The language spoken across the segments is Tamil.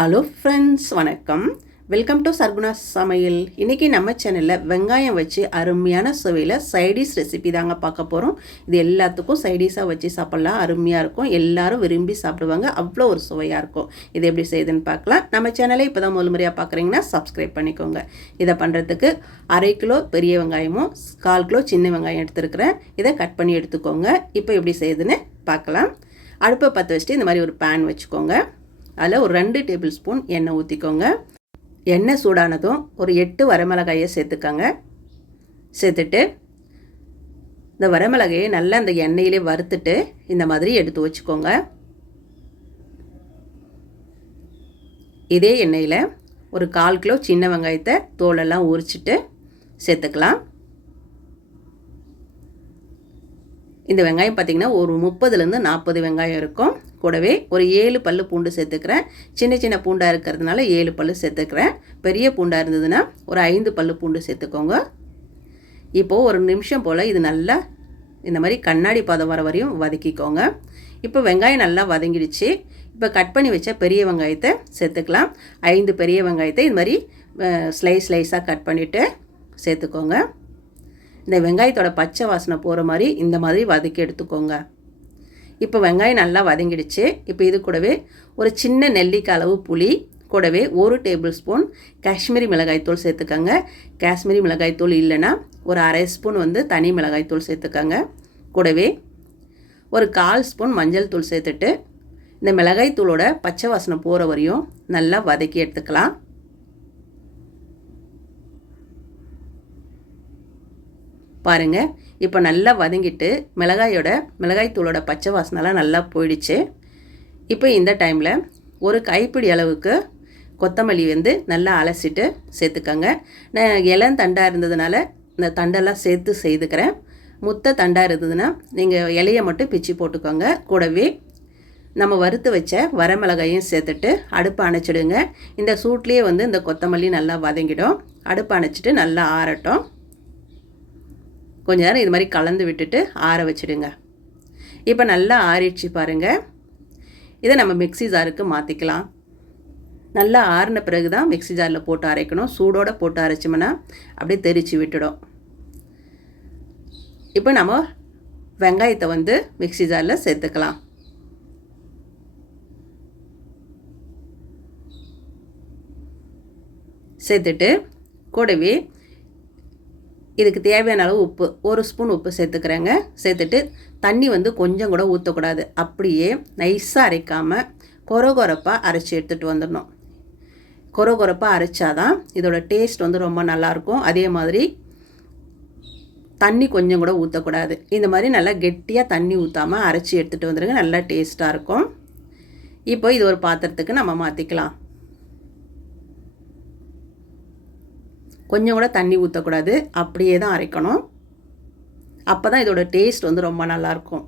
ஹலோ ஃப்ரெண்ட்ஸ், வணக்கம். வெல்கம் டு சர்குணா சமையல். இன்றைக்கி நம்ம சேனலில் வெங்காயம் வச்சு அருமையான சுவையில் சைடிஷ் ரெசிபி தாங்க பார்க்க போகிறோம். இது எல்லாத்துக்கும் சைடிஷாக வச்சு சாப்பிட்லாம். அருமையாக இருக்கும். எல்லாரும் விரும்பி சாப்பிடுவாங்க. அவ்வளோ ஒரு சுவையாக இருக்கும். இது எப்படி செய்யுதுன்னு பார்க்கலாம். நம்ம சேனலை இப்போ தான் முதல் முறையாக பார்க்குறீங்கன்னா சப்ஸ்கிரைப் பண்ணிக்கோங்க. இதை பண்ணுறதுக்கு 1/2 கிலோ பெரிய வெங்காயமும் 1/4 கிலோ சின்ன வெங்காயம் எடுத்துருக்கிறேன். இதை கட் பண்ணி எடுத்துக்கோங்க. இப்போ எப்படி செய்யுதுன்னு பார்க்கலாம். அடுப்பை பற்ற வச்சுட்டு இந்த மாதிரி ஒரு பேன் வச்சுக்கோங்க. அதில் ஒரு 2 டேபிள் ஸ்பூன் எண்ணெய் ஊற்றிக்கோங்க. எண்ணெய் சூடானதும் ஒரு 8 வரமிளகாயை சேர்த்துக்கோங்க. சேர்த்துட்டு இந்த வரமிளகாயை நல்லா அந்த எண்ணெயிலே வறுத்துட்டு இந்த மாதிரி எடுத்து வச்சுக்கோங்க. இதே எண்ணெயில் ஒரு 1/4 கிலோ சின்ன வெங்காயத்தை தோலெல்லாம் உரிச்சிட்டு சேர்த்துக்கலாம். இந்த வெங்காயம் பார்த்திங்கன்னா ஒரு 30லேருந்து 40 வெங்காயம் இருக்கும். கூடவே ஒரு 7 பல்லு பூண்டு சேர்த்துக்கிறேன். சின்ன சின்ன பூண்டாக இருக்கிறதுனால 7 பல்லு சேர்த்துக்கிறேன். பெரிய பூண்டாக இருந்ததுன்னா ஒரு 5 பல்லு பூண்டு சேர்த்துக்கோங்க. இப்போது ஒரு நிமிஷம் போல் இது நல்லா இந்த மாதிரி கண்ணாடி பதம் வர வரையும் வதக்கிக்கோங்க. இப்போ வெங்காயம் நல்லா வதங்கிடுச்சு. இப்போ கட் பண்ணி வச்ச பெரிய வெங்காயத்தை சேர்த்துக்கலாம். 5 பெரிய வெங்காயத்தை இது மாதிரி ஸ்லைஸாக கட் பண்ணிவிட்டு சேர்த்துக்கோங்க. இந்த வெங்காயத்தோட பச்சை வாசனை போகிற மாதிரி இந்த மாதிரி வதக்கி எடுத்துக்கோங்க. இப்போ வெங்காயம் நல்லா வதங்கிடுச்சு. இப்போ இது கூடவே ஒரு சின்ன நெல்லிக்காய் அளவு புளி, கூடவே 1 டேபிள் ஸ்பூன் காஷ்மீரி மிளகாய்த்தூள் சேர்த்துக்கோங்க. காஷ்மீரி மிளகாய்த்தூள் இல்லைன்னா ஒரு 1/2 ஸ்பூன் தனி மிளகாய்த்தூள் சேர்த்துக்கோங்க. கூடவே ஒரு 1/4 ஸ்பூன் மஞ்சள் தூள் சேர்த்துட்டு இந்த மிளகாய்த்தூளோட பச்சை வாசனை போகிற வரையும் நல்லா வதக்கி எடுத்துக்கலாம். பாருங்கள், இப்போ நல்லா வதங்கிட்டு மிளகாய்த்தூளோட பச்சை வாசனைலாம் நல்லா போயிடுச்சு. இப்போ இந்த டைமில் ஒரு கைப்பிடி அளவுக்கு கொத்தமல்லி நல்லா அலசிட்டு சேர்த்துக்கோங்க. நான் இளந்தண்டாக இருந்ததுனால இந்த தண்டெல்லாம் சேர்த்து செய்துக்கிறேன். முத்த தண்டாக இருந்ததுன்னா நீங்கள் இலையை மட்டும் பிச்சு போட்டுக்கோங்க. கூடவே நம்ம வறுத்து வச்ச வரமிளகாயும் சேர்த்துட்டு அடுப்பை அணைச்சிடுங்க. இந்த சூட்லேயே இந்த கொத்தமல்லி நல்லா வதங்கிடும். அடுப்பை அணைச்சிட்டு நல்லா ஆறட்டும். கொஞ்ச நேரம் இது மாதிரி கலந்து விட்டுட்டு ஆற வச்சுடுங்க. இப்போ நல்லா ஆறிடுச்சு பாருங்கள். இதை நம்ம மிக்ஸி ஜாருக்கு மாற்றிக்கலாம். நல்லா ஆறின பிறகு தான் மிக்ஸி ஜாரில் போட்டு அரைக்கணும். சூடோடு போட்டு அரைச்சோம்னா அப்படியே தெரிச்சு விட்டுடும். இப்போ நம்ம வெங்காயத்தை மிக்ஸி ஜாரில் சேர்த்துக்கலாம். சேர்த்துட்டு கூடவே இதுக்கு தேவையான அளவு உப்பு, 1 ஸ்பூன் உப்பு சேர்த்துக்கிறேங்க. சேர்த்துட்டு தண்ணி கொஞ்சம் கூட ஊற்றக்கூடாது. அப்படியே நைஸாக அரைக்காமல் கொரகொரப்பாக அரைச்சி எடுத்துகிட்டு வந்துடணும். கொரகொரப்பாக அரைச்சாதான் இதோட டேஸ்ட் ரொம்ப நல்லாயிருக்கும். அதே மாதிரி தண்ணி கொஞ்சம் கூட ஊற்றக்கூடாது. இந்த மாதிரி நல்லா கெட்டியாக தண்ணி ஊற்றாமல் அரைச்சி எடுத்துகிட்டு வந்துடுங்க. நல்லா டேஸ்ட்டாக இருக்கும். இப்போ இது ஒரு பாத்திரத்துக்கு நம்ம மாற்றிக்கலாம். கொஞ்சம் கூட தண்ணி ஊற்றக்கூடாது. அப்படியே தான் அரைக்கணும். அப்போ தான் இதோட டேஸ்ட் ரொம்ப நல்லாயிருக்கும்.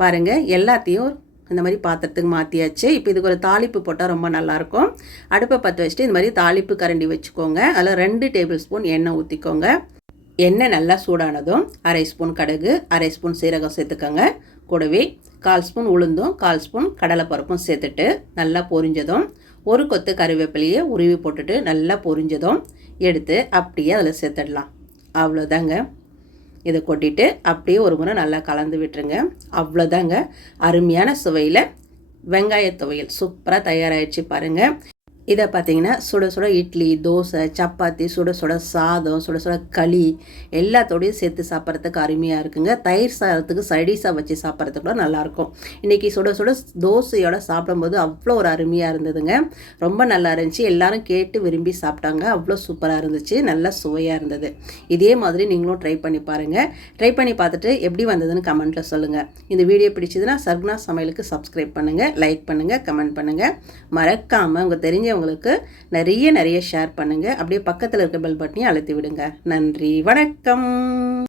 பாருங்கள், எல்லாத்தையும் இந்த மாதிரி பாத்திரத்துக்கு மாற்றியாச்சு. இப்போ இதுக்கு ஒரு தாளிப்பு போட்டால் ரொம்ப நல்லாயிருக்கும். அடுப்பை பற்ற வச்சுட்டு இந்த மாதிரி தாளிப்பு கரண்டி வச்சுக்கோங்க. அதில் 2 டேபிள் ஸ்பூன் எண்ணெய் ஊற்றிக்கோங்க. எண்ணெய் நல்லா சூடானதும் 1/2 ஸ்பூன் கடுகு, 1/2 ஸ்பூன் சீரகம் சேர்த்துக்கோங்க. கூடவே 1/4 ஸ்பூன் உளுந்தும் 1/4 ஸ்பூன் கடலைப்பருப்பும் சேர்த்துட்டு நல்லா பொரிஞ்சதும் 1 கொத்து கறிவேப்பிலையை உருவி போட்டுட்டு நல்லா பொரிஞ்சதும் எடுத்து அப்படியே அதில் சேர்த்துடலாம். அவ்வளோதாங்க. இதை கொட்டிட்டு அப்படியே ஒரு முறை நல்லா கலந்து விட்டுருங்க. அவ்வளோதாங்க. அருமையான சுவையில் வெங்காய துவையல் சூப்பராக தயாராகிடுச்சு பாருங்கள். இதை பார்த்தீங்கன்னா சுட சுட இட்லி, தோசை, சப்பாத்தி, சுட சுட சாதம், சுட சுட களி எல்லாத்தோடையும் சேர்த்து சாப்பிட்றதுக்கு அருமையாக இருக்குங்க. தயிர் சாதத்துக்கு சைடிஷாக வச்சு சாப்பிட்றதுக்கு கூட நல்லாயிருக்கும். இன்றைக்கி சுட சுட தோசையோடு சாப்பிடும்போது அவ்வளோ ஒரு அருமையாக இருந்ததுங்க. ரொம்ப நல்லா இருந்துச்சு. எல்லோரும் கேட்டு விரும்பி சாப்பிட்டாங்க. அவ்வளோ சூப்பராக இருந்துச்சு. நல்லா சுவையாக இருந்தது. இதே மாதிரி நீங்களும் ட்ரை பண்ணி பாருங்கள். ட்ரை பண்ணி பார்த்துட்டு எப்படி வந்ததுன்னு கமெண்ட்டில் சொல்லுங்கள். இந்த வீடியோ பிடிச்சதுன்னா சர்குணா சமையலுக்கு சப்ஸ்கிரைப் பண்ணுங்கள், லைக் பண்ணுங்கள், கமெண்ட் பண்ணுங்கள். மறக்காமல் உங்கள் தெரிஞ்ச உங்களுக்கு நிறைய ஷேர் பண்ணுங்கள். அப்படியே பக்கத்தில் இருக்க பெல் பட்டனையும் அழுத்தி விடுங்க. நன்றி, வணக்கம்.